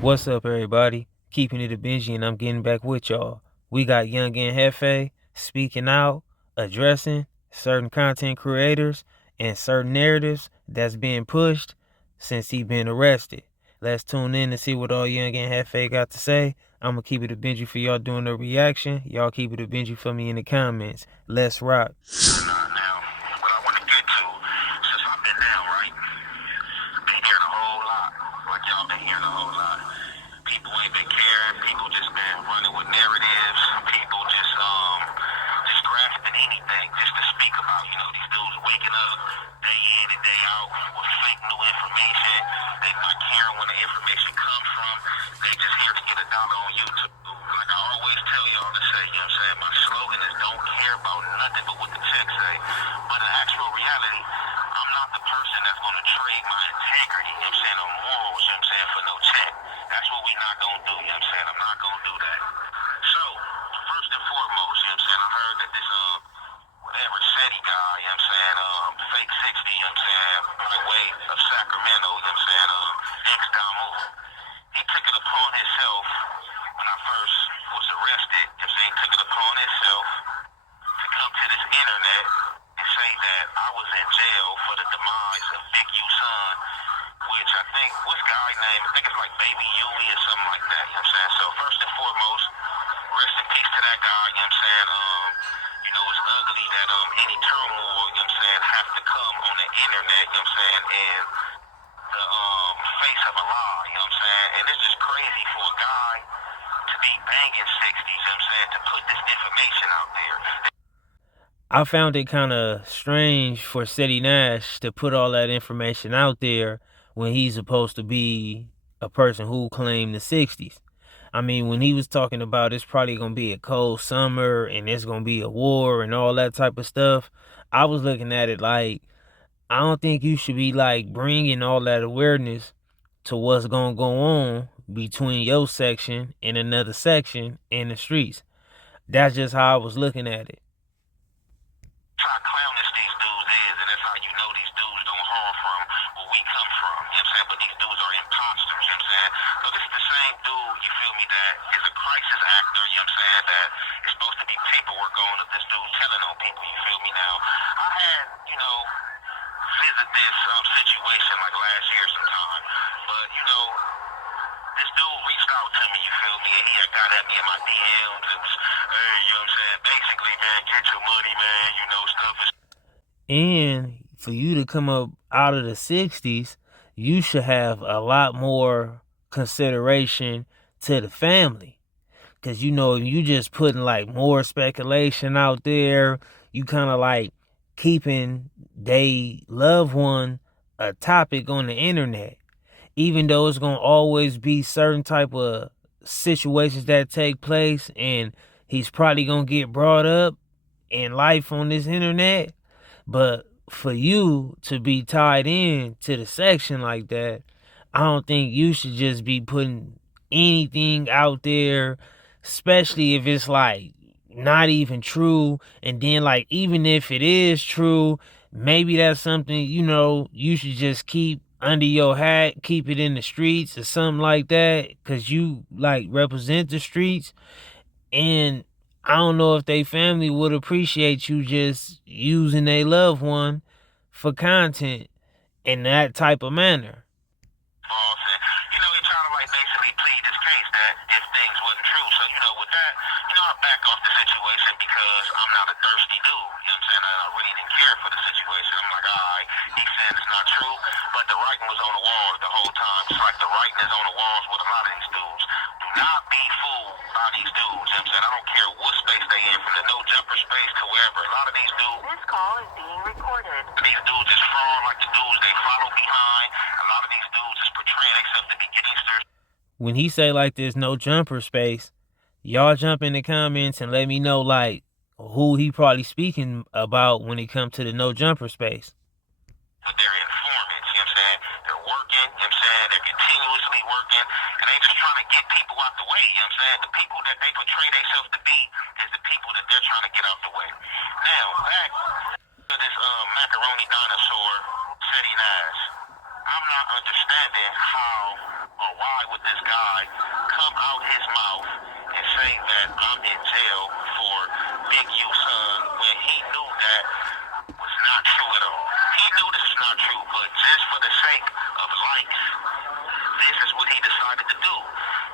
What's up, everybody? Keeping it a Benji, and I'm getting back with y'all. We got Young and Jefe speaking out, addressing certain content creators and certain narratives that's being pushed since he been arrested. Let's tune in to see what all Young and Jefe got to say. I'm gonna keep it a Benji for y'all doing the reaction. Y'all keep it a Benji for me in the comments. Let's rock. Now, what I want to get to, since I've been down, right? Been hearing a whole lot, like y'all been hearing a whole lot. People ain't been caring. People just been running with narratives. People just grasping anything just to speak about. You know, these dudes waking up day in and day out with fake new information. They not caring where the information comes from. They just here to get a dollar on YouTube. Like I always tell y'all to say, you know what I'm saying? My slogan is don't care about nothing but what the text say. But in actual reality, I'm not the person that's going to trade my integrity, you know what I'm saying, or morals, you know what I'm saying, for no check. That's what we not going to do, you know what I'm saying? I'm not going to do that. So, first and foremost, you know what I'm saying, I heard that this, whatever SETI guy, you know what I'm saying, fake 60, you know what I'm saying, by way of Sacramento, you know what I'm saying, ex-Damu. He took it upon himself when I first was arrested, you know what I'm saying, he took it upon himself to come to this internet and say that I was in jail for the demise of Big U's son, which I think, what's guy name? I think it's like Baby Yui or something like that, you know what I'm saying? So first and foremost, rest in peace to that guy, you know what I'm saying? You know, it's ugly that any turmoil, you know what I'm saying, have to come on the internet, you know what I'm saying, and the face of a lie, you know what I'm saying? And it's just crazy for a guy to be banging 60s, you know what I'm saying, to put this information out there. I found it kind of strange for Seti Nash to put all that information out there when he's supposed to be a person who claimed the 60s. I mean, when he was talking about it's probably going to be a cold summer and it's going to be a war and all that type of stuff, I was looking at it like, I don't think you should be like bringing all that awareness to what's going to go on between your section and another section in the streets. That's just how I was looking at it. How clownish these dudes is, and that's how you know these dudes don't haul from where we come from, you know what I'm saying? But these dudes are imposters, you know what I'm saying? So this is the same dude, you feel me, that is a crisis actor, you know what I'm saying, that is supposed to be paperwork on of this dude telling on people, you feel me? Now, I had, you know, visit this situation like last year sometime, but, you know, this dude reached out to me, you feel me, and he had got at me in my DMs and was, hey, you know what I'm saying, basically, man, get your money, man, you know, stuff is. And for you to come up out of the 60s, you should have a lot more consideration to the family. Because, you know, you just putting like more speculation out there. You kind of like keeping they loved one a topic on the internet. Even though it's going to always be certain type of situations that take place and he's probably going to get brought up in life on this internet. But for you to be tied in to the section like that, I don't think you should just be putting anything out there, especially if it's like not even true. And then like even if it is true, maybe that's something, you know, you should just keep under your hat, keep it in the streets or something like that, because you like represent the streets. And I don't know if they family would appreciate you just using their loved one for content in that type of manner. You know, he trying to like basically plead this case that if things wasn't true. So, you know, with that, you know, I back off the situation because I'm not a thirsty dude. You know what I'm saying? I really didn't care for the situation. I'm like, all right, he's saying it's not true, but the writing was on the walls the whole time. It's like the writing is on the walls with a lot of these dudes. Do not be fooled by these dudes. You know what I'm saying? I don't care what space they in, from the no jumper space to wherever. A lot of these dudes. This call is being recorded. These dudes is fraud like the dudes they follow behind. A lot of these dudes is portraying themselves to be gangsters. When he say like there's no jumper space, y'all jump in the comments and let me know like who he probably speaking about when it comes to the no jumper space. But they're informants, you know what I'm saying? They're working, you know what I'm saying? They're continuously working, and they just trying to get people out the way, you know what I'm saying? The people that they portray themselves to be is the people that they're trying to get out the way. Now, back to this macaroni dinosaur, Seti Nash. I I'm not understanding how or why would this guy come out his mouth and say that I'm in jail for Big U's son when he knew that was not true at all. He knew this was not true, but just for the sake of likes, this is what he decided to do.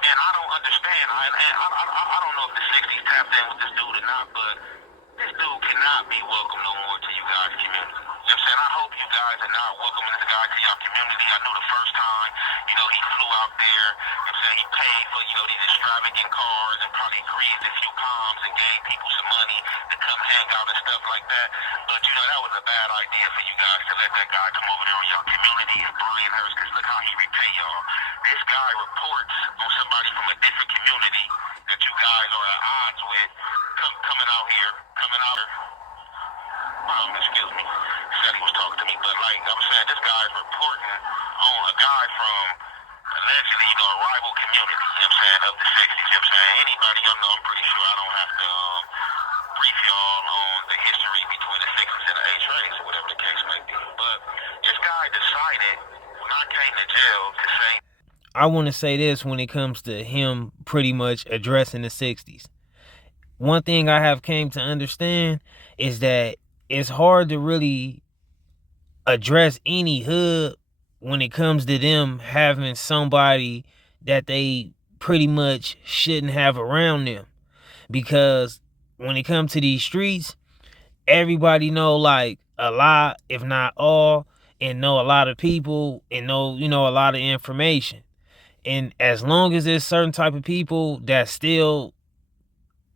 And I don't understand. I don't know if the 60's tapped in with this dude or not, but this dude cannot be welcome no more to you guys' community. You know what I'm saying? I hope you guys are not welcoming this guy to your community. I knew the first time, he flew out there, you know what I'm saying, he paid for, these extravagant cars and probably greased a few palms and gave people some money to come hang out and stuff like that. But, that was a bad idea for you guys to let that guy come over there on your community and Brian Hurst, because look how he repay y'all. This guy reports on somebody from a different community that you guys are at odds with coming out here. Excuse me. He said he was talking to me, but like I'm saying, this guy's reporting on a guy from allegedly, a rival community, you know what I'm saying, of the 60s, you know what I'm saying. Anybody y'all know, I'm pretty sure I don't have to brief y'all on the history between the 60s and the H-race, or whatever the case may be. But this guy decided when I came to jail to say, I want to say this when it comes to him pretty much addressing the 60s. One thing I have came to understand is that it's hard to really address any hood when it comes to them having somebody that they pretty much shouldn't have around them. Because when it comes to these streets, everybody know like a lot, if not all, and know a lot of people and know, a lot of information. And as long as there's certain type of people that's still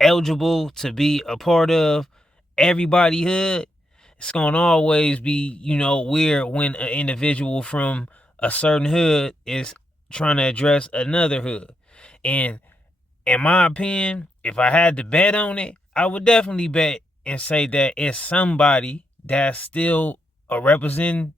eligible to be a part of everybody hood, it's gonna always be, weird when an individual from a certain hood is trying to address another hood. And in my opinion, if I had to bet on it, I would definitely bet and say that it's somebody that's still a representative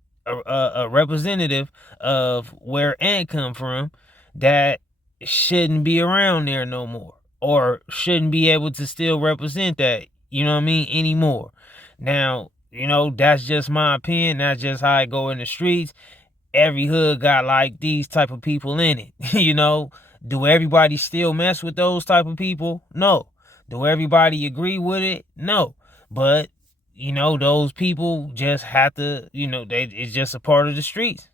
of where Ant come from that shouldn't be around there no more, or shouldn't be able to still represent that, anymore. Now, that's just my opinion. That's just how I go in the streets. Every hood got like these type of people in it. Do everybody still mess with those type of people? No. Do everybody agree with it? No. But, those people just have to, it's just a part of the streets.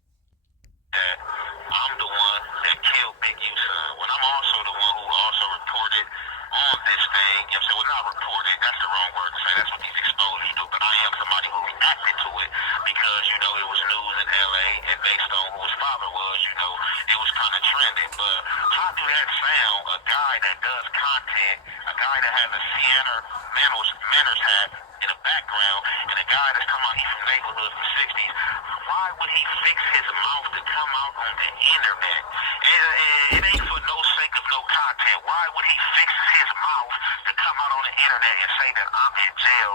I'm the one that killed Big U's son. When I'm also the one who also reported on this thing, well, not reported, that's the wrong word to say, that's what these exposures do, but I am somebody who reacted to it because, it was news in LA, and based on who his father was, it was kind of trending. But how do that sound, a guy that does content, a guy that has a Sienna Manners hat in the background, and a guy that's come out, he's from neighborhood from 60s, why would he fix his mouth to come out on the internet? It ain't for no sake of no content. Why would he fix his mouth to come out on the internet and say that I'm in jail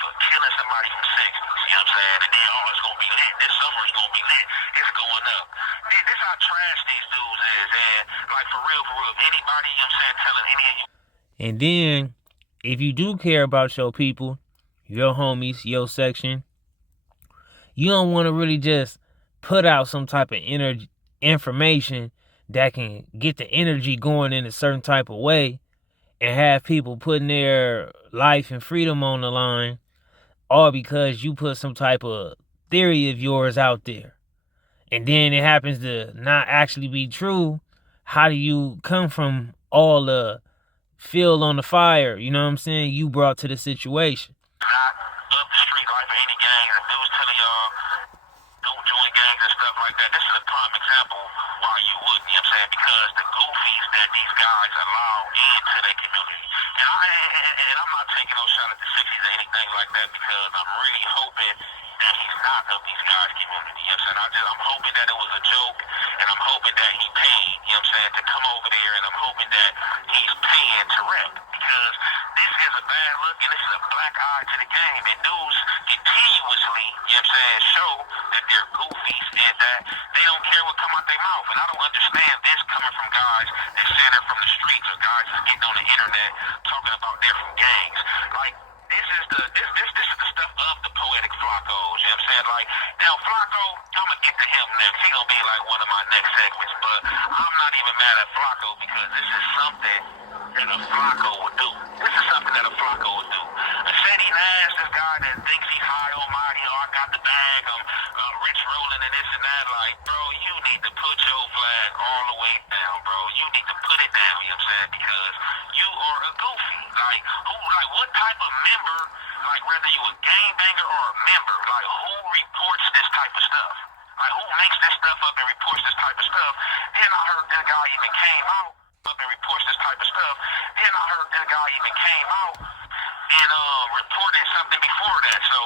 for killing somebody from 60s? You know what I'm saying? And then, it's going to be lit. This summer is going to be lit. It's going up. This how trash these dudes is. And, like, for real, if anybody, telling any of you. And then, if you do care about your people, your homies, your section, you don't want to really just put out some type of information that can get the energy going in a certain type of way and have people putting their life and freedom on the line, all because you put some type of theory of yours out there. And then it happens to not actually be true. How do you come from all the fuel on the fire, you brought to the situation? Not up the street life of any gang. The dudes telling y'all don't join gangs and stuff like that. This is a prime example why you wouldn't, because the goofies that these guys allow into their community. And I'm not taking no shot at the 60s or anything like that, because I'm really hoping that he's not of these guys' community. I'm hoping that it was a joke, and I'm hoping that he paid, to come over there, and I'm hoping that he's paying to rep, because this is a bad look, and this is a black eye to the game. And news continuously, show that they're goofies and that they don't care what come out their mouth. And I don't understand this coming from guys that say they're from the streets, or guys that's getting on the internet talking about they're from gangs. Like, this is the stuff of the poetic Flacos, Like, now Flacco, I'm I'ma get to him next. He gonna be like one of my next segments. But I'm not even mad at Flacco because this is something that a Flacco would do. This is something that a Flacco would do. Instead he Nash, this guy that thinks he's high on mighty, oh I got the bag, I'm rich rolling and this and that. Like, bro, you need to put your flag all the way down, bro. You need to put it down, you know what I'm saying? Because you are a goofy. Like what type of member, like whether you a game banger or a member, like who reports this type of stuff? Like who makes this stuff up and reports this type of stuff? Then I heard this guy even came out up and reports this type of stuff. Then I heard this guy even came out and reported something before that. So,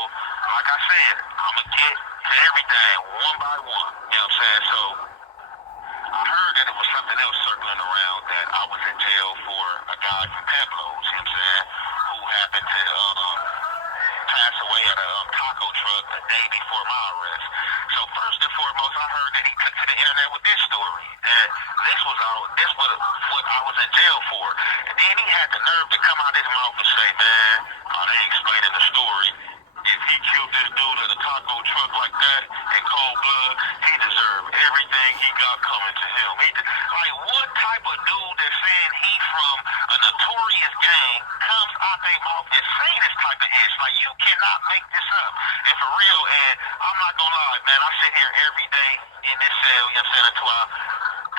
like I said, I'ma get to everything one by one. You know what I'm saying? So I heard that it was something else circling around that I was in jail for a guy from Pablo's, you know what I'm saying, who happened to pass away at a taco truck a day before my arrest. So first and foremost, I heard that he took to the internet with this story, that this was what I was in jail for. And then he had the nerve to come out his mouth and say, man, they explaining the story. If he killed this dude in a taco truck like that in cold blood, he deserved everything he got coming to him. Like, what type of dude that's saying he from a notorious gang comes out their mouth and say this type of ish? Like, you cannot make this up. And for real, and I'm not gonna lie, man, I sit here every day in this cell, you know what I'm saying, until I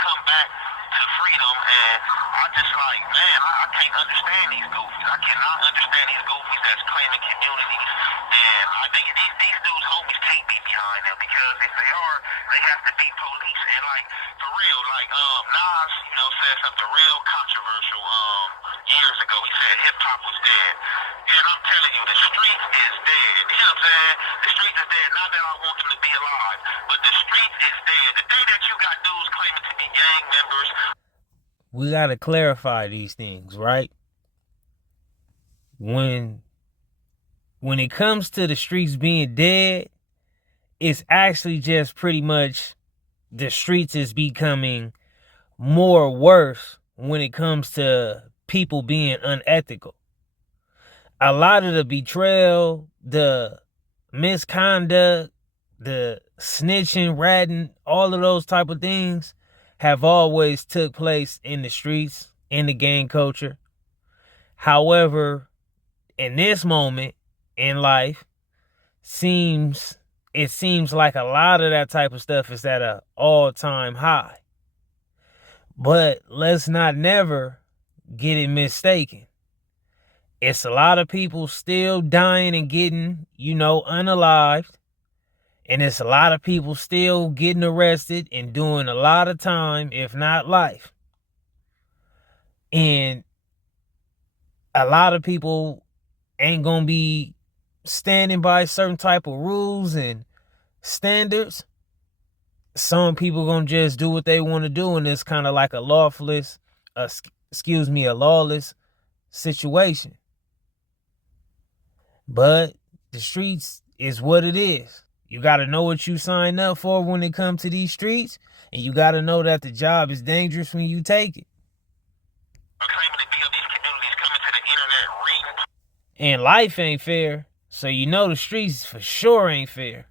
come back to freedom, and I just like, man, I can't understand these goofies. I cannot understand these goofies that's claiming communities, and I think these dudes, homies, can't be behind them, because if they are, they have to be police. And like, for real, like, Nas, you know, said something real controversial, years ago. He said hip-hop was dead. And I'm telling you, the street is dead. You know what I'm saying? The street is dead. Not that I want them to be alive, but the street is dead. The day that you got dudes claiming to be gang members. We got to clarify these things, right? When it comes to the streets being dead, it's actually just pretty much the streets is becoming more worse when it comes to people being unethical. A lot of the betrayal, the misconduct, the snitching, ratting, all of those type of things have always took place in the streets, in the gang culture. However, in this moment in life, it seems like a lot of that type of stuff is at an all-time high. But let's not never get it mistaken. It's a lot of people still dying and getting, unalived. And it's a lot of people still getting arrested and doing a lot of time, if not life. And a lot of people ain't going to be standing by certain type of rules and standards. Some people going to just do what they want to do, and it's kind of like a lawless situation. But the streets is what it is. You got to know what you signed up for when it comes to these streets, and you got to know that the job is dangerous when you take it. And life ain't fair, so you know the streets for sure ain't fair.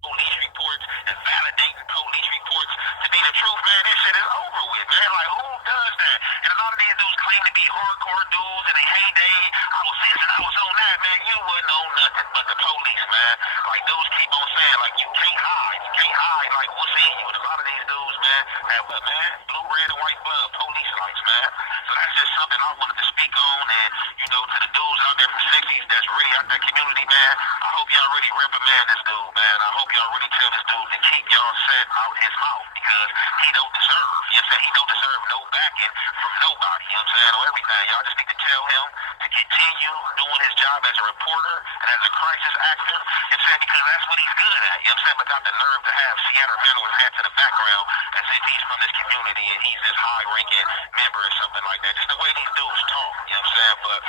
Police reports and validating police reports to be the truth, man. This shit is over with, man. Like, who does that? And a lot of these dudes claim to be hardcore dudes in their heyday. I was this and I was on that, man. You wouldn't know nothing but the police, man. Like, dudes keep on saying, like, you can't hide. You can't hide, like, what's in you. And a lot of these dudes, man, have what, man? Blue, red, and white blood, police lights, man. So that's just something I wanted to speak on. And, to the dudes out there from 60's that's really out that community, man, I hope y'all really reprimand this dude, man. I hope y'all really tell this dude to keep y'all set out his mouth, because he don't deserve, you know what I'm saying? He don't deserve no backing from nobody, you know what I'm saying, or everything. Y'all just need to tell him to continue doing his job as a reporter and as a crisis actor, you know what I'm saying, because that's what he's good at, you know what I'm saying, but got the nerve to have Seattle handle his head to the background as if he's from this community and he's this high-ranking member or something like that. Just the way these dudes talk, you know what I'm saying, but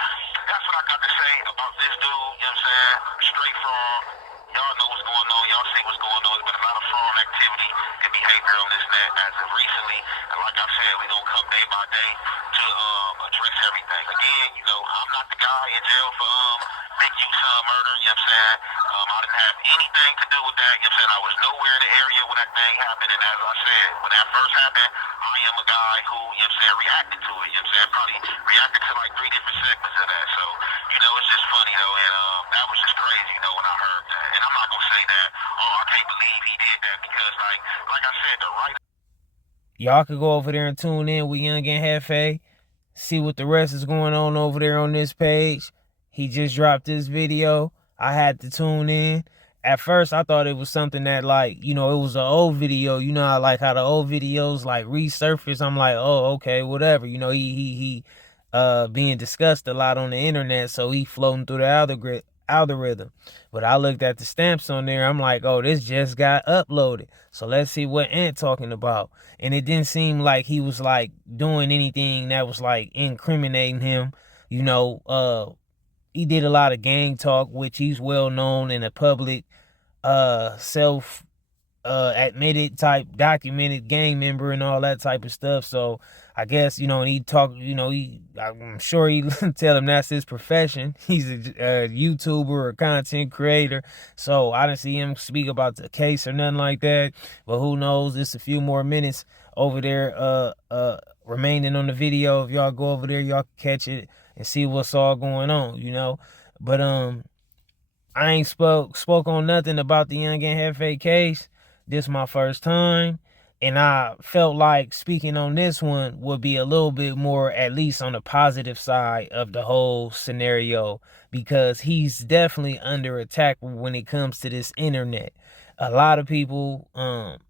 that's what I got to say about this dude, you know what I'm saying, straight fraud. Y'all know what's going on. Y'all see what's going on. There's been a lot of fraud activity and behavior on this net as of recently. And like I said, we're going to come day by day to address everything. Again, I'm not the guy in jail for big U-Son murder, you know what I'm saying? I didn't have anything to do with that, you know what I'm saying? I was nowhere in the area when that thing happened, and as I said, when that first happened, I am a guy who, you know what I'm saying, reacted to it, you know what I'm saying? Probably reacted to like 3 different segments of that, so, you know, it's just funny though, and that was just crazy, you know, when I heard that. And I'm not gonna say that, oh, I can't believe he did that, because like I said, the right. Y'all could go over there and tune in with Young and Jefe. See what the rest is going on over there on this page. He just dropped this video. I had to tune in. At first, I thought it was something that, like, you know, it was an old video. You know, I like how the old videos like resurface. I'm like, oh, okay, whatever. You know, he being discussed a lot on the internet, so he floating through the algorithm. But I looked at the stamps on there. I'm like, oh, this just got uploaded. So let's see what Ant talking about. And it didn't seem like he was like doing anything that was like incriminating him. You know, he did a lot of gang talk, which he's well known in the public, self admitted type documented gang member and all that type of stuff. So I guess, you know, and he talk, you know, I'm sure he tell him that's his profession. He's a YouTuber or content creator. So I didn't see him speak about the case or nothing like that. But who knows? It's a few more minutes over there remaining on the video. If y'all go over there, y'all can catch it and see what's all going on, you know. But I ain't spoke on nothing about the Young and Jefe case. This my first time, and I felt like speaking on this one would be a little bit more, at least on the positive side of the whole scenario, because he's definitely under attack when it comes to this internet. A lot of people,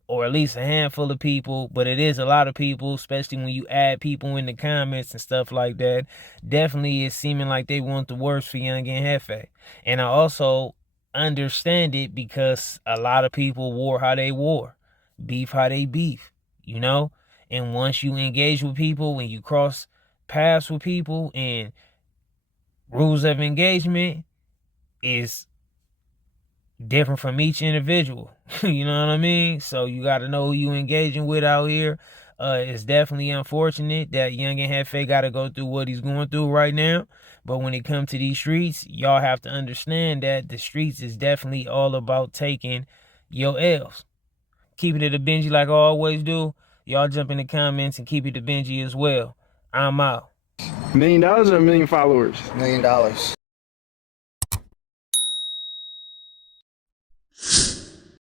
or at least a handful of people, but it is a lot of people, especially when you add people in the comments and stuff like that. Definitely is seeming like they want the worst for Young and Jefe. And I also understand it because a lot of people war how they war, beef how they beef, you know? And once you engage with people, when you cross paths with people, and rules of engagement is different from each individual. You know what I mean? So you got to know who you engaging with out here. It's definitely unfortunate that Young and Jefe got to go through what he's going through right now. But when it comes to these streets, y'all have to understand that the streets is definitely all about taking your L's. Keeping it a Benji like I always do. Y'all jump in the comments and keep it a Benji as well. I'm out. $1 million or 1 million followers? $1 million.